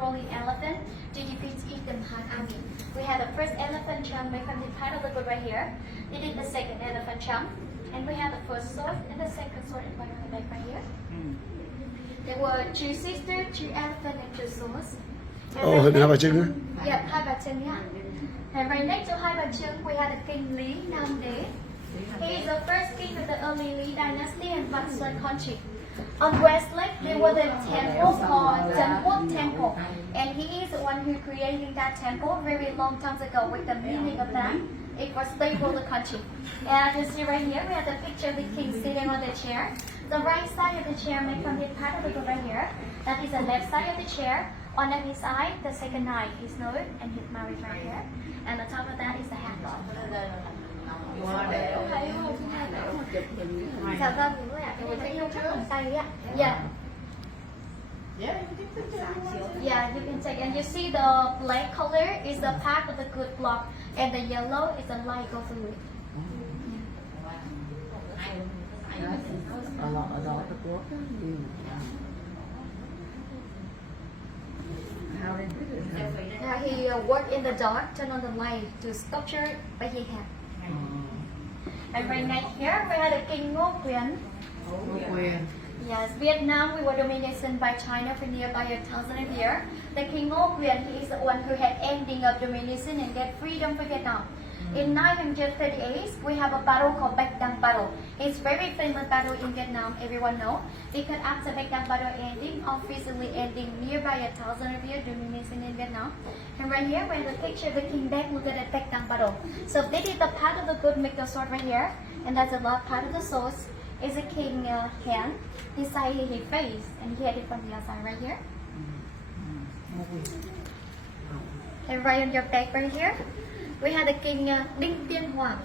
Rolling elephant, do you please eat them hot army? We have the first elephant jump made from the title of the book right here. This is the second elephant jump, and we have the first sword and the second sword in the back right here. There were two sisters, two elephants, and two swords. Oh, hai bà Trưng á? Yeah, hai bà Trưng, yeah. And right next to hai bà Trưng, we have the King Lý Nam Đế. He is the first king of the early Lý dynasty in Sun country. On West Lake, there was a temple called Quốc Temple, and he is the one who created that temple very long time ago. With the meaning of that, it was stable the country. And you see right here, we have the picture of the king sitting on the chair. The right side of the chair made from the part of the book right here. That is the left side of the chair. On his side, the second eye, his nose, and his mouth right here. And on top of that is the hat. Dạ vâng, đúng rồi ạ. Cái này yêu trước bằng tay ạ. Yeah. Yeah, you can take, and you see the black color is the part of the good block, and the yellow is the light go through it. He worked in the dark, turn on the light to sculpture what he had. And right next here we had the King Nguyễn. Yes, Vietnam, we were dominated by China for nearby 1,000 years. The King Nguyễn, he is the one who had ending of domination and get freedom for Vietnam. In 938, we have a battle called Bạch Đằng Battle. It's very famous battle in Vietnam, everyone know. Because after Bạch Đằng Battle ending, officially ending nearby 1,000 years domination in Vietnam. And right here, we have a picture of the King back, look at the Bạch Đằng Battle. So this is the part of the good make the sword right here. And that's the last part of the sword. Is a king hand. His side he face, and he had it from the outside right here. And right on your back right here, we had the king Đinh Tiên Hoàng.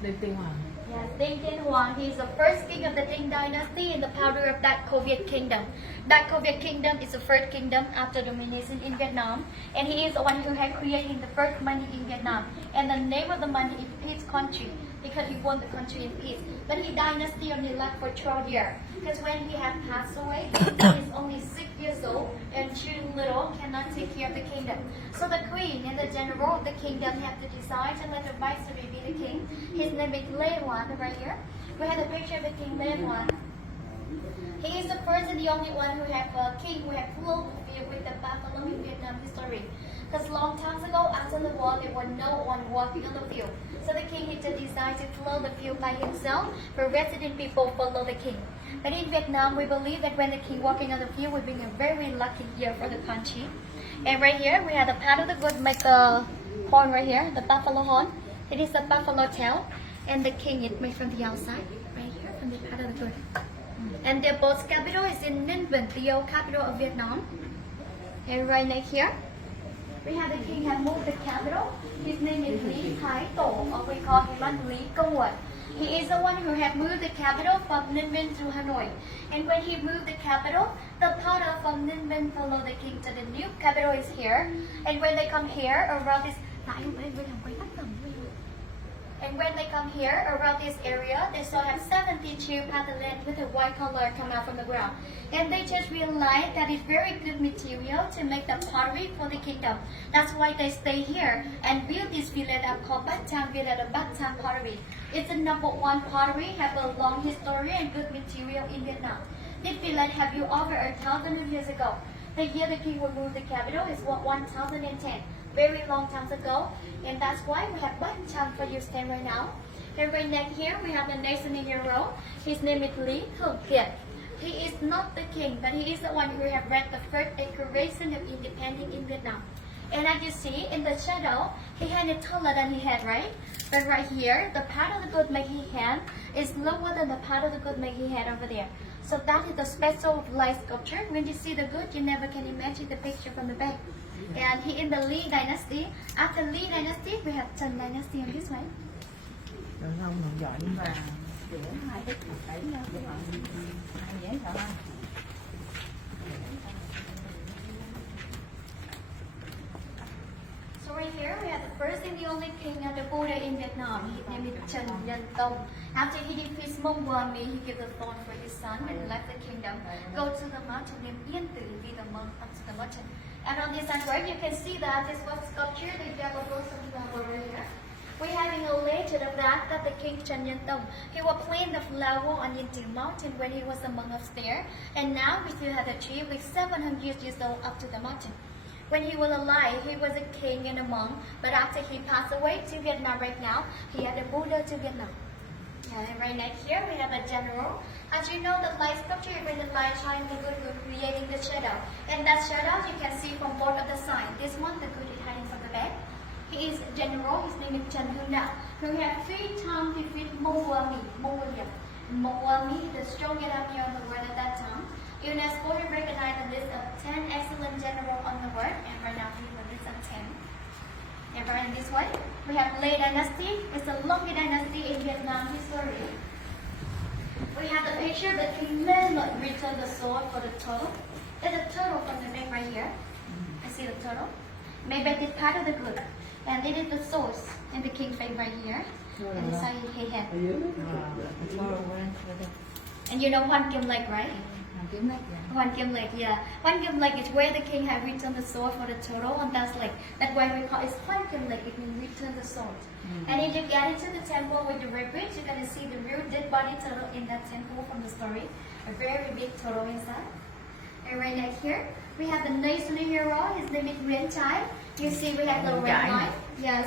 Đinh Tiên Hoàng. Yes, Đinh Tiên Hoàng. He is the first king of the Đinh dynasty in the founder of that Soviet kingdom. That Soviet kingdom is the first kingdom after domination in Vietnam, and he is the one who had created the first money in Vietnam. And the name of the money is Peace Country, because he won the country in peace. But his dynasty only last for 12 years, because when he had passed away, he is only 6 years old and too little, cannot take care of the kingdom. So the queen and the general of the kingdom have to decide to let the viceroy be the king. His name is Lê Hoan right here. We have a picture of the king Lê Hoan. He is the first and the only one who have a king who have ruled the field with the buffalo in Vietnam history. Because long time ago, after the war, there were no one walking on the field. So the king had to decide to plow the field by himself, for resident people follow the king. But in Vietnam, we believe that when the king walking on the field would bring a very lucky year for the country. And right here, we have the part of the good make a horn right here, the buffalo horn. It is the buffalo tail, and the king is made from the outside, right here, from the part of the good. And their both capital is in Ninh Bình, the old capital of Vietnam. And right next here, we have the king have moved the capital. His name is Lý Thái Tổ, or we call him Lý Công Uẩn. He is the one who have moved the capital from Ninh Bình to Hanoi. And when he moved the capital, the powder from Ninh Bình follow the king to the new capital is here. And when they come here around this, and when they come here around this area, they still have 72 patch of land with a white color come out from the ground. And they just realized that it's very good material to make the pottery for the kingdom. That's why they stay here and build this village called Bát Tràng village of Bát Tràng pottery. It's the #1 pottery, have a long history and good material in Vietnam. This village have built over 1,000 years ago. The year the king will move the capital is 1010. Very long time ago, and that's why we have Bát Tràng for you stand right now. And right next here we have the national hero. His name is Lý Thường Kiệt. He is not the king, but he is the one who have read the first Declaration of Independence in Vietnam. And as you see in the shadow, he had it taller than he had, right? But right here, the part of the good make he had is lower than the part of the good make he had over there. So that is the special light sculpture. When you see the good, you never can imagine the picture from the back. And he in the Lý dynasty. After Lý dynasty, we have Trần dynasty on this way. Rồi không giỏi nhưng mà So right here we have the first and the only king of the Buddha in Vietnam. His name is Trần Nhân Tông. After he defeats Mông army, he gave the throne for his son and left the kingdom. Go to the mountain named Yên Tử, be the monk up to the mountain. And on this handwork, you can see that this was sculptured. The devil goes on the over here. We're having a legend of that the king Trần Nhân Tông, he was playing the flower on Yên mountain when he was a monk upstairs. And now we still have the tree with 700 years old up to the mountain. When he was alive, he was a king and a monk. But after he passed away to Vietnam right now, he had the Buddha to Vietnam. And right next here, we have a general. As you know, the light sculpture, when the light shines, the good will creating the shadow. And that shadow you can see from both of the sides. This one, the good is hiding from the back. He is general, his name is Trần Hưng Đạo. He had 3 times defeated Mongolia, the strongest army on the world at that time. UNESCO recognized the list of 10 excellent generals on the world, and right now he is on list of 10. And right in this way, we have Lê Dynasty. It's the longest dynasty in Vietnam history. We have the picture that King Lê Lợi returned the sword for the turtle. There's a turtle from the neck right here. I see the turtle. Maybe this part of the good. And it is the source in the king face right here. And this how he had. And you know Hoan Kim Lake, right? Hoan Kim Lake, yeah. Hoan Kim Lake is where the king had returned the sword for the turtle on that lake. That's why we call it Hoan Kim Lake. It means return the sword. And if you get into the temple with the red bridge, you're going to see the real dead body turtle in that temple from the story. A very big turtle inside. And right next here, we have the national hero. His name is Nguyễn Trái. You see we have the red line. Yes.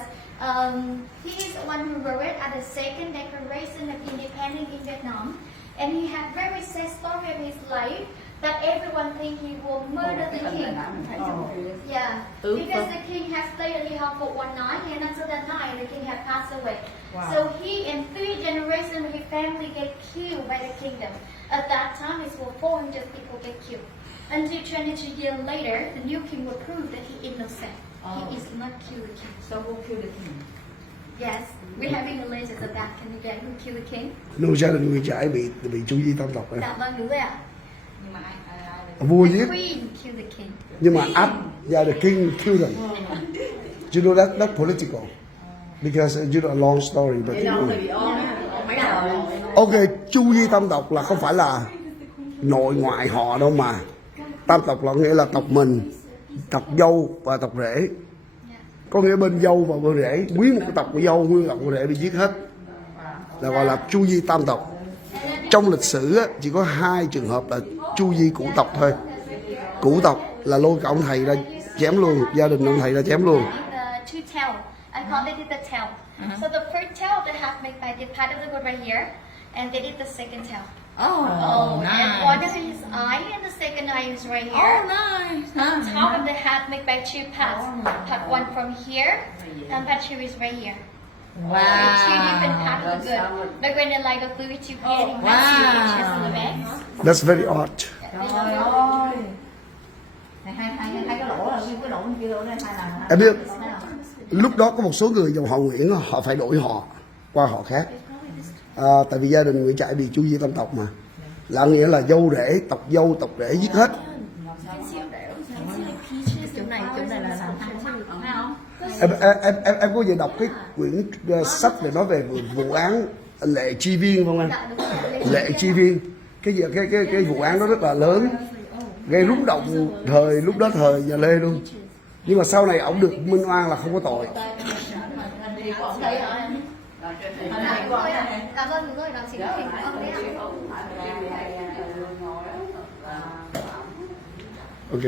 He is the one who wrote it at the second declaration of independence in Vietnam. And he had very sad story of his life that everyone think he will murder the king. Yeah. Because the king has stayed at the house for one night, and until that night the king had passed away. So he and 3 generations of his family get killed by the kingdom. At that time it was 400 people get killed. Until 22 years later, the new king will prove that he is innocent. He is not killed the king. So who killed the king? Yes, we're having a legend of that. Can you get who killed the king? Nuôi gia đình người trải bị Chu Di Tam tộc này. Dạ vâng, đúng rồi ạ. Nhưng mà ai Vua The giết, queen killed the king. nhưng mà the king killed them. You know that's political. Because you know a long story, but Vậy đâu thì mấy đời. ok, Chu Di Tam tộc là không phải là nội ngoại họ đâu mà. Tam tộc là nghĩa là tộc mình, tộc dâu và tộc rể. Có nghĩa bên dâu và bên rể, nguyên một cái tộc của dâu, nguyên tộc của rể bị giết hết, là gọi là Chu Di Tam tộc. Trong lịch sử á, chỉ có 2 trường hợp là Chu Di cửu tộc thôi. Cửu tộc là lôi cả ông thầy ra chém luôn, gia đình ông thầy ra chém luôn. I call it the tail. So the first tail of the half made by the part of the wood right here, and they did the second tail. Oh, And nice. one of his eye, and the second eye is right here. Oh, nice. On top of the hat made by 2 parts. Part 1 from here, and part 2 is right here. Wow. With 2 different parts of the good. But when they like the fluid to creating that pictures in the back. That's very odd. Trời ơi. Này hai cái lỗ là cái lỗ kia lỗ đây hai lần. Em biết, lúc đó có một số người dòng họ Nguyễn họ phải đổi họ qua họ khác. Tại vì gia đình Nguyễn Trãi bị Chu Di Tam tộc mà, là nghĩa là dâu tộc rể giết hết. Chỗ này là không? Em có về đọc cái quyển sách để nói về vụ án Lệ Chi Viên không em? Lệ Chi Viên, cái vụ án đó rất là lớn, gây rúng động lúc đó thời nhà Lê luôn. Nhưng mà sau này ổng được minh oan là không có tội. Cảm ơn đúng rồi, đó chính là hình của ông đấy ạ. Ok.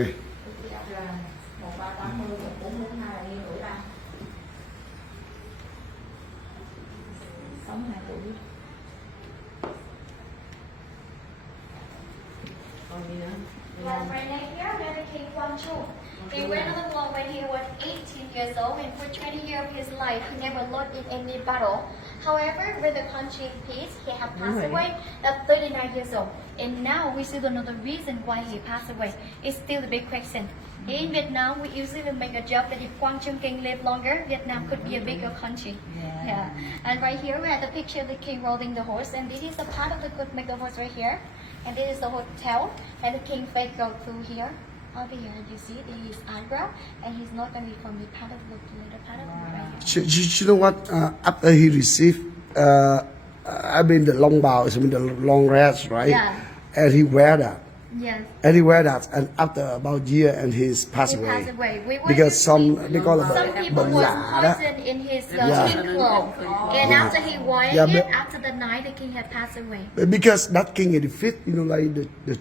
Well, right next here, we have the king Quang Trung. He went on the war when he was 18 years old, and for 20 years of his life, he never lost in any battle. However, with the country in peace, he had passed away at 39 years old. And now we still don't know the reason why he passed away. It's still the big question. In Vietnam, we usually make a joke that if Quang Trung King lived longer, Vietnam could be a bigger country. Yeah. And right here we have the picture of the king riding the horse, and this is a part of the good make the horse right here. And this is the hotel, and the king face go through here. Over here, you see his eyebrow, and he's not going to be from the part of the little part of the right here. You know what? After he received, the long bows, the long rest, right? Yeah. And he wear that. Yes. And he wear that, and after about a year, and he's passed He away. passed away. We were Because some some people was lạ đó. poisoned in his Yeah. skin clothes, and after he wore Yeah, it, but- after the night, the king had passed away. Because that king is fit, like the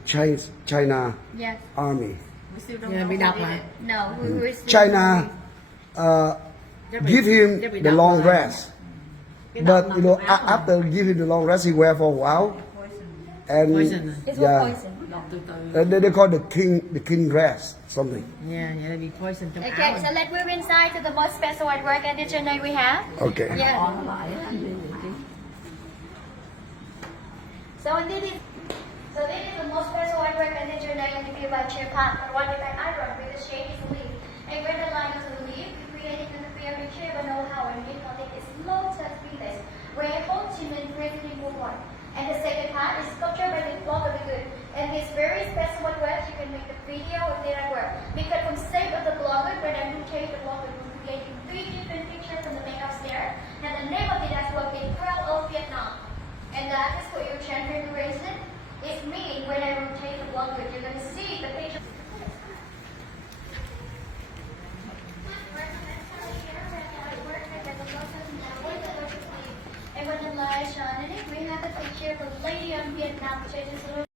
China Yes. army. Bị độc mà. No, we were still China give him the long rest, but after give him the long rest, he wear for a while, and Poison. It's yeah, poison. and they call the king rest something. Vậy là bị poison trong Okay, áo. so let's move inside to the most special artwork and dictionary we have. Okay. Yeah. So this is the most special artwork and dictionary and if you by chair part. But what is that artwork with the shape is a leaf. And where the line is a leaf, we created in the fear of chair but know how and we call it is low touch feelings. Where Ho Chi Minh President World War. And the second part is sculpture by the block of the good. And this very special artwork, you can make a video of the artwork. Because from shape of the block, when I rotate the block, we creating 3 different pictures from the makeup there. And the name of the artwork is Pearl of Vietnam. And that is for your transfiguration. It means when I rotate the block, you're going to see the